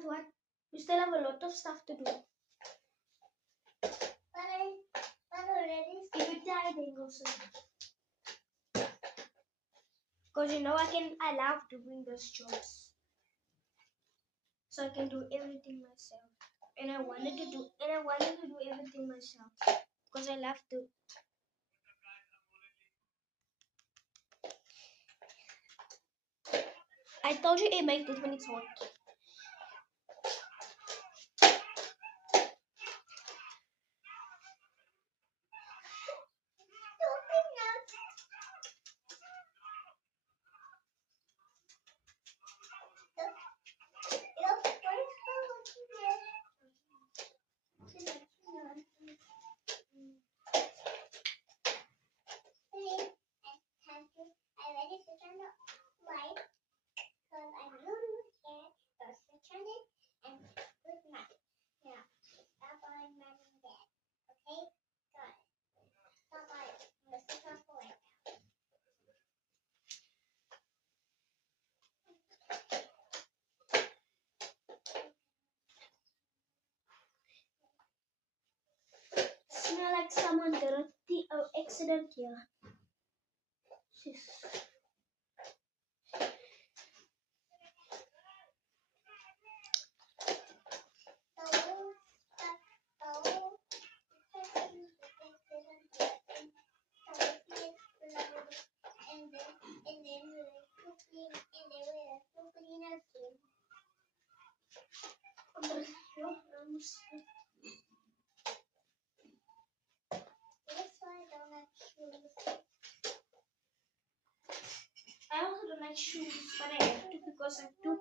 guess what? We still have a lot of stuff to do. If you die, then go sleep. Because you know I love doing those jobs. So I can do everything myself. And I wanted to do everything myself. Because I love to. I told you it makes this when it's hot. Smell like someone did an accident here. I also don't like shoes, but I have to because I have to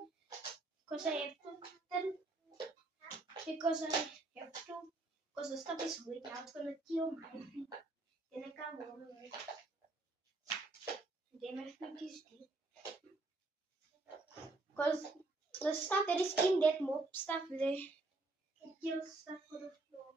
because the stuff is wet now. It's gonna kill my feet. Then I can't warm it. Then my feet is dead. Because the stuff that is in that mop stuff there, it kills stuff for the floor.